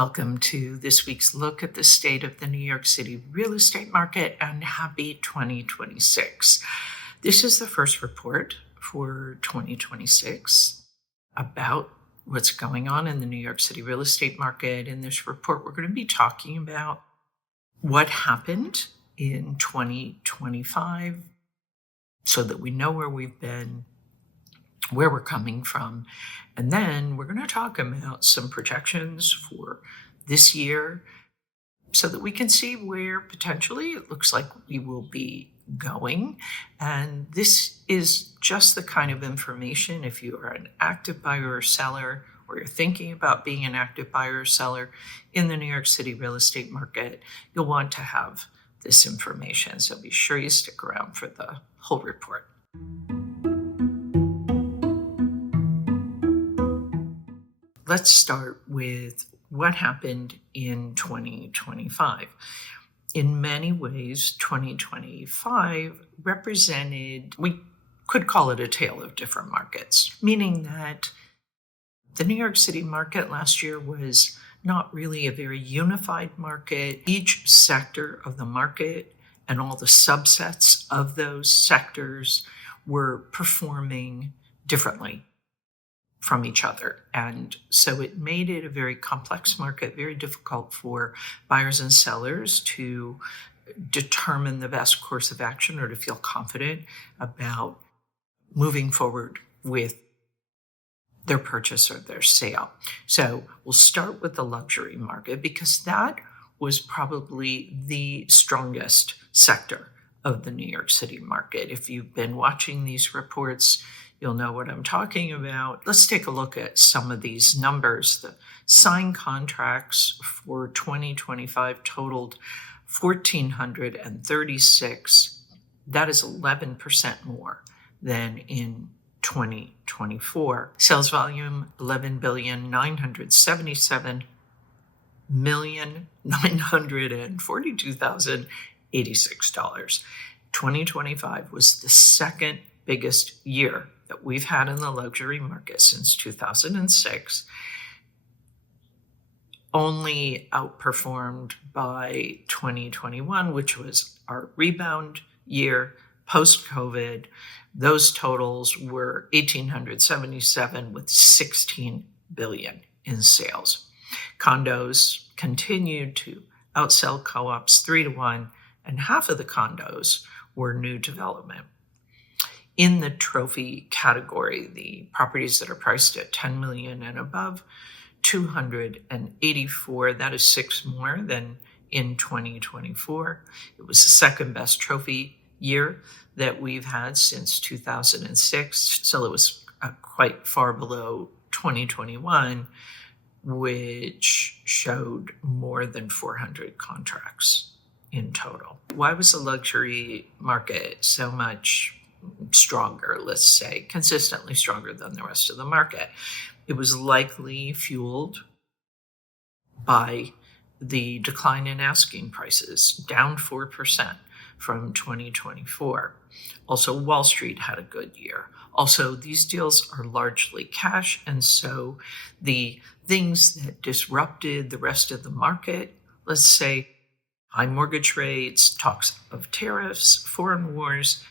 Welcome to this week's look at the state of the New York City real estate market, and happy 2026. This is the first report for 2026 about what's going on in the New York City real estate market. In this report, we're going to be talking about what happened in 2025 so that we know where we've been, where we're coming from. And then we're going to talk about some projections for this year so that we can see where potentially it looks like we will be going. And this is just the kind of information, if you are an active buyer or seller, or you're thinking about being an active buyer or seller in the New York City real estate market, you'll want to have this information. So be sure you stick around for the whole report. Let's start with what happened in 2025. In many ways, 2025 represented, we could call it a tale of different markets, meaning that the New York City market last year was not really a very unified market. Each sector of the market and all the subsets of those sectors were performing differently from each other. And so it made it a very complex market, very difficult for buyers and sellers to determine the best course of action or to feel confident about moving forward with their purchase or their sale. So we'll start with the luxury market because that was probably the strongest sector of the New York City market. If you've been watching these reports, you'll know what I'm talking about. Let's take a look at some of these numbers. The signed contracts for 2025 totaled 1,436. That is 11% more than in 2024. Sales volume, $11,977,942,086. 2025 was the second biggest year that we've had in the luxury market since 2006, only outperformed by 2021, which was our rebound year post-COVID. Those totals were 1,877 with $16 billion in sales. Condos continued to outsell co-ops 3-1, and half of the condos were new development. In the trophy category, the properties that are priced at $10 million and above, 284. That is 6 more than in 2024. It was the second best trophy year that we've had since 2006. So it was quite far below 2021, which showed more than 400 contracts in total. Why was the luxury market so much stronger, let's say, consistently stronger than the rest of the market? It was likely fueled by the decline in asking prices, down 4% from 2024. Also, Wall Street had a good year. Also, these deals are largely cash, and so the things that disrupted the rest of the market, let's say high mortgage rates, talks of tariffs, foreign wars,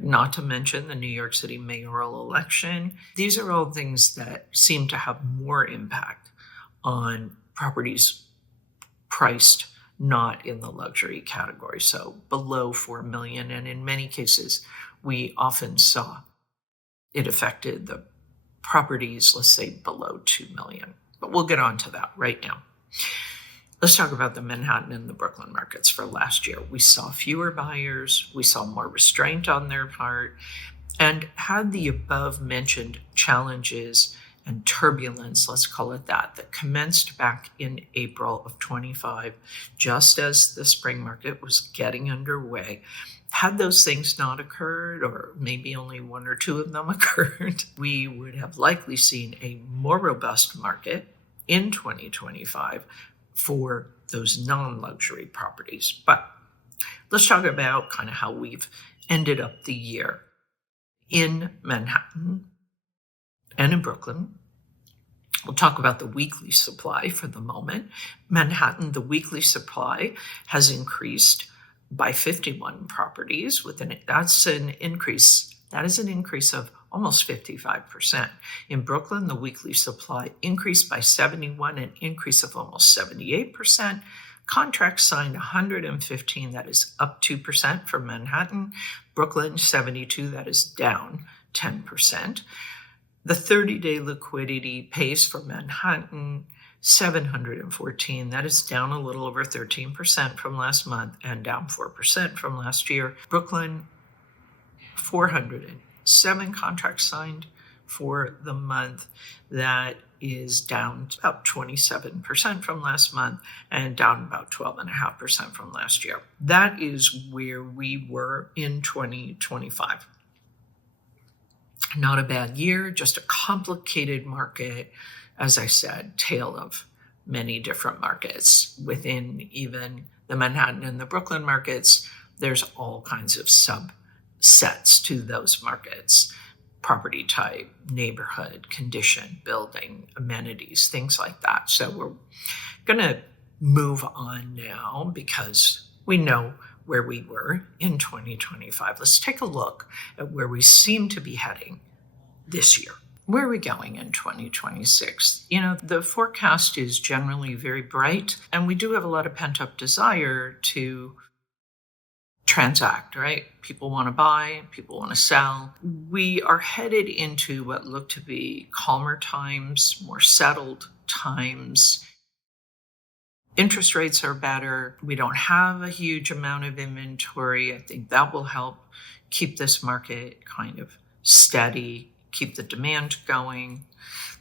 not to mention the New York City mayoral election. These are all things that seem to have more impact on properties priced not in the luxury category, so below $4 million. And in many cases, we often saw it affected the properties, let's say, below $2 million. But we'll get on to that right now. Let's talk about the Manhattan and the Brooklyn markets for last year. We saw fewer buyers, we saw more restraint on their part, and had the above mentioned challenges and turbulence, let's call it that commenced back in April of 25, just as the spring market was getting underway. Had those things not occurred, or maybe only 1 or 2 of them occurred, we would have likely seen a more robust market in 2025 for those non-luxury properties. But let's talk about kind of how we've ended up the year. In Manhattan and in Brooklyn, We'll talk about the weekly supply for the moment. Manhattan, the weekly supply has increased by 51 properties. That's an increase. That is an increase of almost 55%. In Brooklyn, the weekly supply increased by 71, an increase of almost 78%. Contracts signed 115, that is up 2% from Manhattan. Brooklyn, 72, that is down 10%. The 30-day liquidity pace for Manhattan, 714. That is down a little over 13% from last month and down 4% from last year. Brooklyn, 407 contracts signed for the month. That is down about 27% from last month and down about 12.5% from last year. That is where we were in 2025. Not a bad year, just a complicated market. As I said, tale of many different markets. Within even the Manhattan and the Brooklyn markets, there's all kinds of subsets to those markets. Property type, neighborhood, condition, building, amenities, things like that. So we're going to move on now because we know where we were in 2025. Let's take a look at where we seem to be heading this year. Where are we going in 2026? The forecast is generally very bright, and we do have a lot of pent-up desire to transact, right? People want to buy, people want to sell. We are headed into what look to be calmer times, more settled times. Interest rates are better. We don't have a huge amount of inventory. I think that will help keep this market kind of steady, keep the demand going.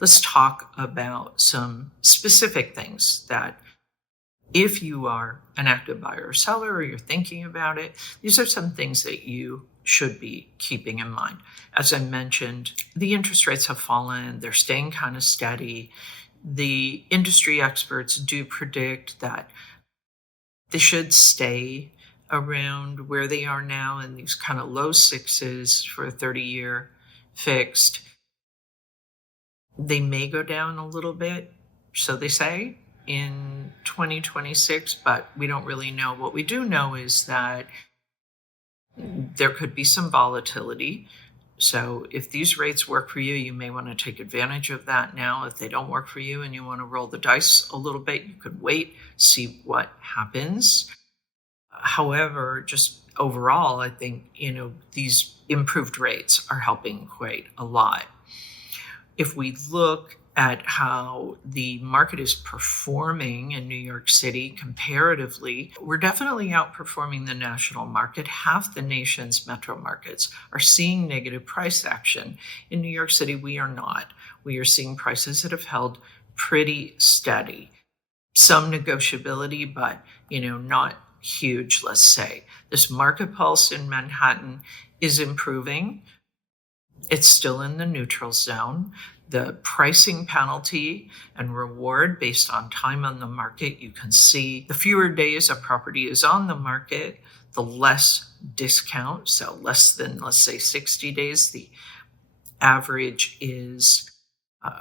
Let's talk about some specific things that if you are an active buyer or seller or you're thinking about it, these are some things that you should be keeping in mind. As I mentioned, the interest rates have fallen. They're staying kind of steady. The industry experts do predict that they should stay around where they are now in these kind of low sixes for a 30-year fixed. They may go down a little bit, so they say, in 2026, but we don't really know. What we do know is that there could be some volatility. So if these rates work for you, you may want to take advantage of that now. If they don't work for you and you want to roll the dice a little bit, you could wait, see what happens. However, just overall, I think, these improved rates are helping quite a lot. If we look at how the market is performing in New York City comparatively, we're definitely outperforming the national market. Half the nation's metro markets are seeing negative price action. In New York City, we are not. We are seeing prices that have held pretty steady. Some negotiability, but not huge, let's say. This market pulse in Manhattan is improving. It's still in the neutral zone. The pricing penalty and reward based on time on the market, you can see the fewer days a property is on the market, the less discount. So less than, let's say, 60 days, the average is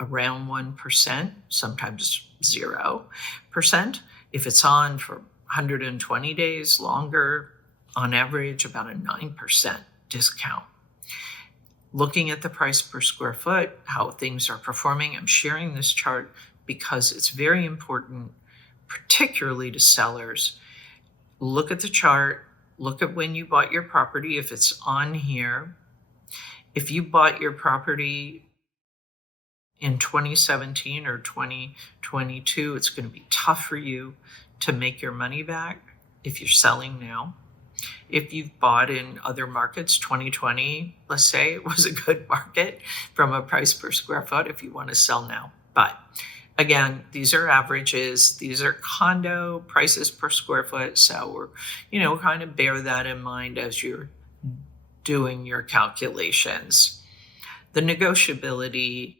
around 1%, sometimes 0%. If it's on for 120 days longer, on average, about a 9% discount. Looking at the price per square foot, how things are performing, I'm sharing this chart because it's very important, particularly to sellers. Look at the chart, look at when you bought your property, if it's on here. If you bought your property in 2017 or 2022, it's going to be tough for you to make your money back if you're selling now. If you've bought in other markets, 2020, let's say, it was a good market from a price per square foot if you want to sell now. But again, these are averages. These are condo prices per square foot. So we're, kind of bear that in mind as you're doing your calculations. The negotiability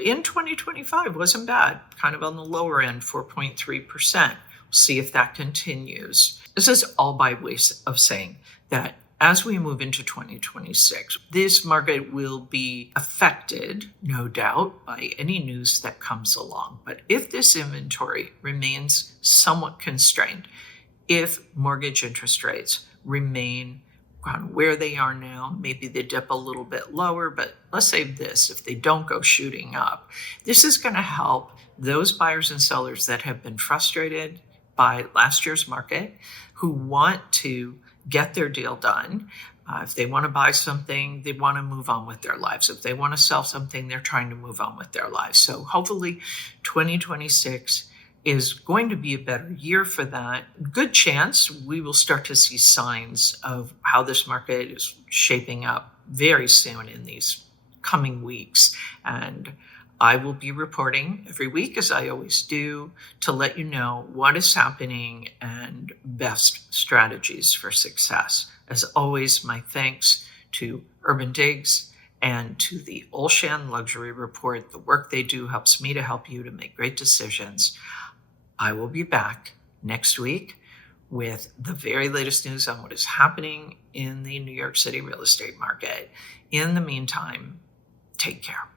in 2025 wasn't bad, kind of on the lower end, 4.3%. See if that continues. This is all by way of saying that as we move into 2026, this market will be affected, no doubt, by any news that comes along. But if this inventory remains somewhat constrained, if mortgage interest rates remain on where they are now, maybe they dip a little bit lower, but let's say this, if they don't go shooting up, this is going to help those buyers and sellers that have been frustrated by last year's market, who want to get their deal done. If they want to buy something, they want to move on with their lives. If they want to sell something, they're trying to move on with their lives. So hopefully 2026 is going to be a better year for that. Good chance we will start to see signs of how this market is shaping up very soon in these coming weeks. And I will be reporting every week, as I always do, to let you know what is happening and best strategies for success. As always, my thanks to Urban Digs and to the Olshan Luxury Report. The work they do helps me to help you to make great decisions. I will be back next week with the very latest news on what is happening in the New York City real estate market. In the meantime, take care.